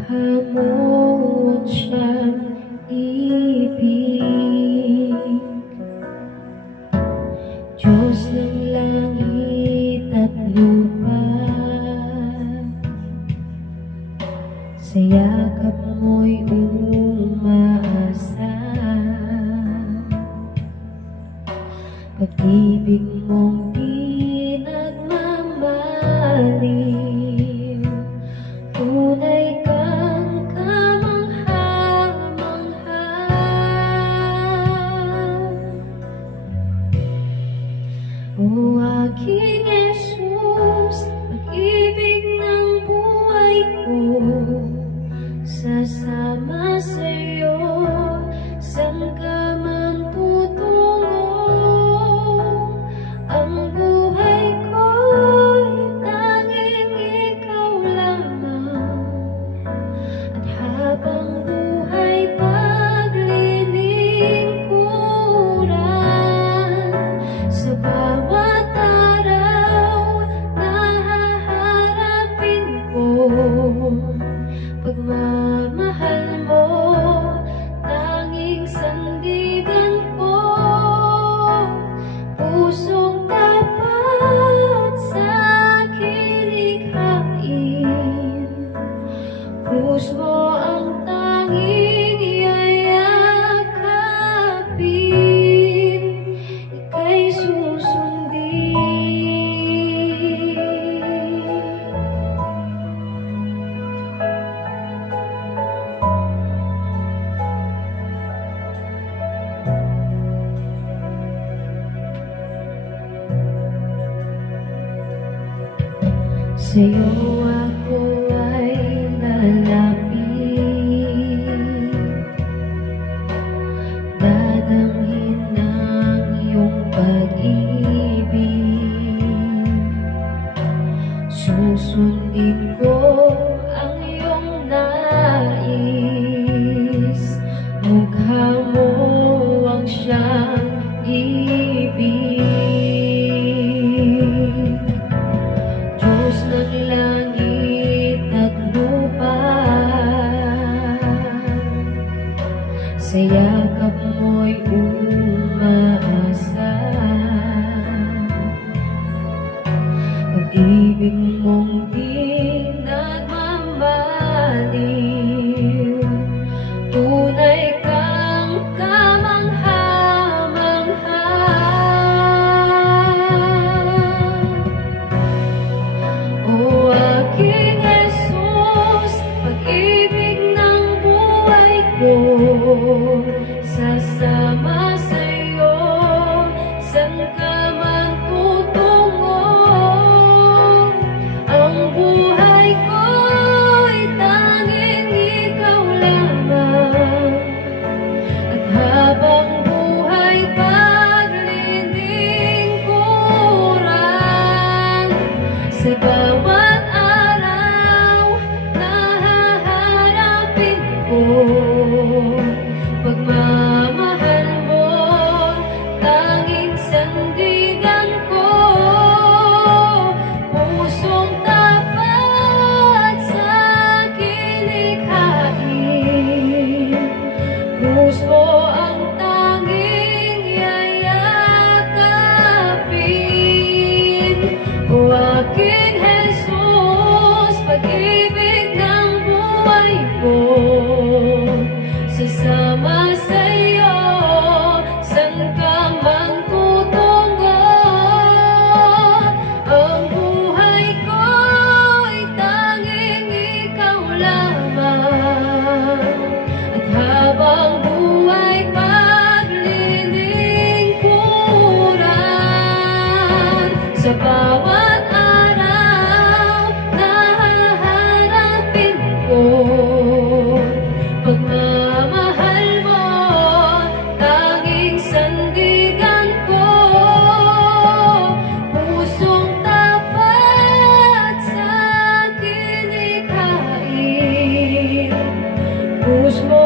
Maghamuot siyang ibig, Diyos ng langit at lupa. Sa yakap mo'y umaasa, pag-ibig mong di nagmamaliw, tunay kang kamangha-mangha. O aking Jesus, pag-ibig ng buhay ko, sasama sa'yo, saan ka man tutungo. Ang buhay ko'y tanging ikaw lamang, at habang buhay paglilingkuran, sa bawat araw na haharapin ko, pagmamahal mo, tanging sandigan ko, pusong tapat sa kilikhain, krus mo ang tanging yayakapin, ika'y susundin. Sa'yo ako ay lalapit, dadamhin ng iyong pag-ibig, susundin ko ang iyong nais, mukha mo ang siyang ibig. Diyos ng langit at lupa, sa yakap mo'y umaasa, pag-ibig mong di nagmamaliw, tunay kang kamangha-mangha. O aking Jesus, pag-ibig ng buhay ko, sasama sa'yo, saan ka man tutungo. Ang buhay ko'y tanging ikaw lamang, at habang buhay paglilingkuran, sa bawat araw na haharapin ko, pagmamahal mo, tanging sandigan ko, pusong tapat sa kilikhain, krus mo ang tanging yayakapin. O aking Jesus, pag-ibig ng buhay ko, sasama sa'yo, saan ka man tutungo. Ang buhay ko'y tanging ikaw lamang, at habang buhay paglilingkuran, sa bawat araw na haharapin ko, pagmamahal mo, tanging sandigan ko, pusong tapat sa kilikhain, krus mo